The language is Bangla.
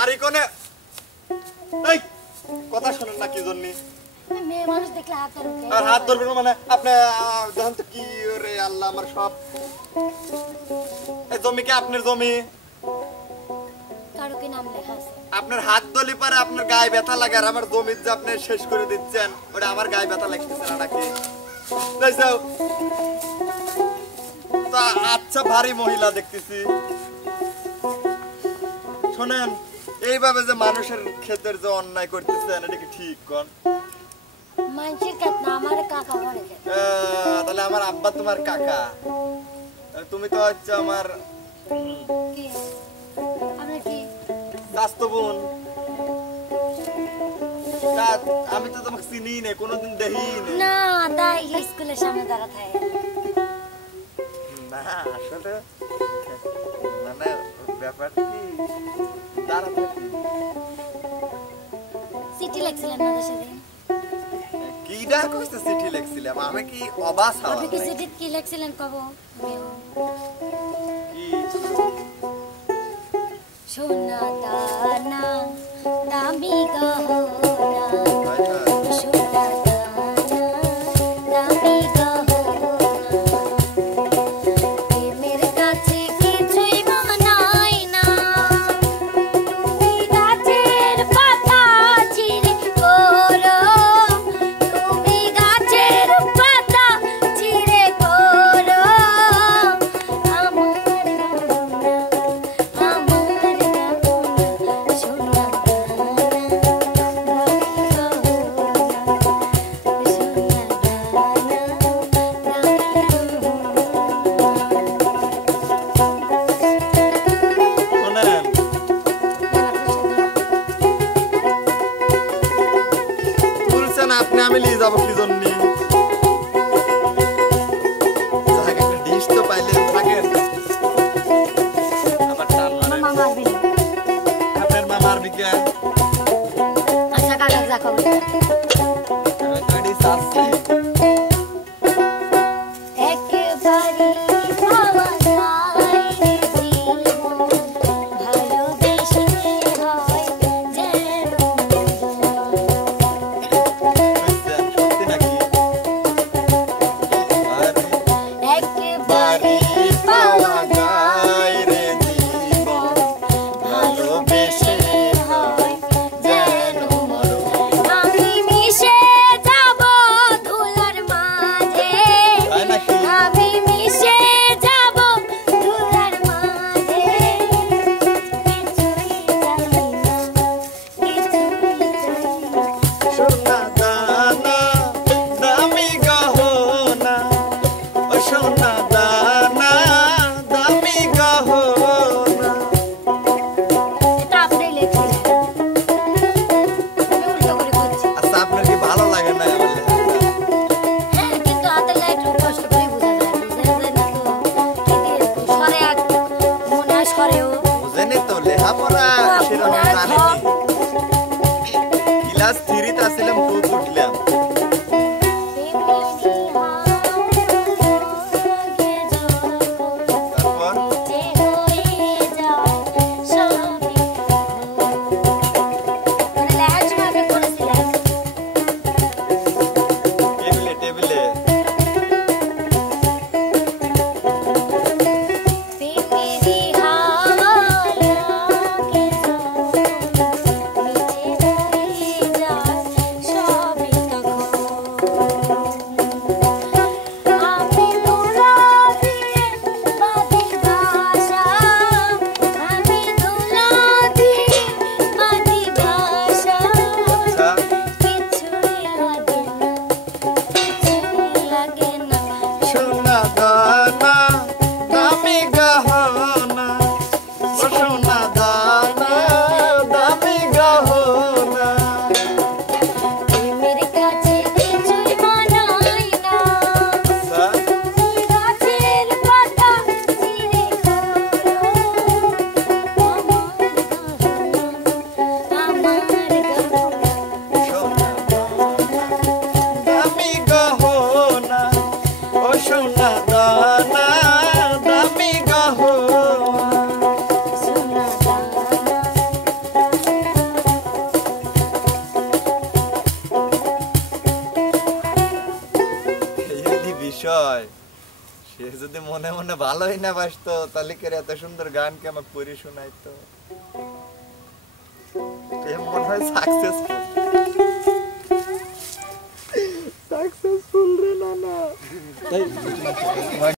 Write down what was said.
বাড়ি কোনে? এই কথা শুনেন না কি জন্য? মেয়ে মানুষ দেখলে হাত ধরবে। আর হাত ধরবেন মানে আপনি জানেন তো কি রে আল্লাহ আমার সব এই জমি কি আপনার জমি? কারো কি নাম লেখা আছে? আপনার হাত দলি পারে আপনার গায়ে ব্যথা লাগে আর আমার জমি যে আপনি শেষ করে দিচ্ছেন ওটা আমার গায়ে ব্যথা লাগতেছে না নাকি? তাই যাও তা আচ্ছা ভারী মহিলা দেখতেছি। শোনেন এইভাবে যে মানুষের ক্ষেতের যে অন্যায় করতেছেন এটা কি ঠিক কোন? মানুষের ক্ষেত না আমার কাকা ঘরে ক্ষেত। তাহলে আমার আব্বা তোমার কাকা, তুমি তো হচ্ছে আমার কি আমরা কি চাচতো বোন। আমি তো তোমাকে চিনি না, কোনোদিন দেখিই না। তাই স্কুলের সামনে দাঁড়া থাকে না। আসলে মানে ব্যাপার কি দাঁড়া থাকি। চিঠি লিখছিলেন না সেদিন? কি ডাক কইতে চিঠি লিখছিলাম আমি? কি অবাস হওয়া? আপনি কি চিঠি কি লিখছিলেন কব? কি সোনা দানা দামি গহনা, সোনা দানা দামি গহনা, প্রেমের কাছে কিছুই মানায় না। তুমি গাছের পাতা ছিঁড়ে করো, তুমি গাছের পাতা ছিঁড়ে করো আমার গহনা, আমার গহনা, সোনা আপনি আমি নিয়ে যাবো কি জন্য? ডিশ তো পাইলে থাকেন। আমার টান মানে আপনার মা মারবি কে? আচ্ছা কাকা যা খবর আমি তো এটি চাচ্ছি। একবারই পাওয়া যায় জীবন, ভালোবেসে হয় যেন সত্যি নাকি? একবারই পাওয়া যায় রে জীবন, ভালোবেসে হয় যেন আমি মিশে যাব ধুলার মাঝে, তাই নাকি? আমি মিশে যাব ধুলার মাঝে, কিছুই জানি না, কিছুই জানি না। সোনা দানা দামি গহনা, ও সোনা দানা দামি গহনা। এটা আপনি লিখছিলেন, আমি উল্টো করে করছি। আচ্ছা আপনার কি ভালো লাগে না আমার লেখাটা? হ্যাঁ, কিন্তু হাতের লেখা একটু কষ্ট করে বোঝা যায়, বোঝা যায় না তো কি দিয়ে স্বরে এক মনে হয় স্বরেও বুঝেনি তো লেখাপড়া সেরকম জানিনি। ক্লাস 3 তে ছিলাম, 2 উঠলাম। তারপর টেবিলে টেবিলে সোনা দানা দামি গহনা, ও সোনা দানা দামি গহনা। প্রেমের কাছে কিছুই মানায় না, আচ্ছা, গাছের পাতা ছিঁড়ে করো আমার গহনা, সোনা দামি গহনা, ও সোনা দানা দামি গহনা। সোনা দানা সে যদি মনে মনে ভালোই না বাসতো তাহলে কি এত সুন্দর গান কে আমাকে পড়ে শোনাইতো এ মনে হয় সাকসেসফুল রে না না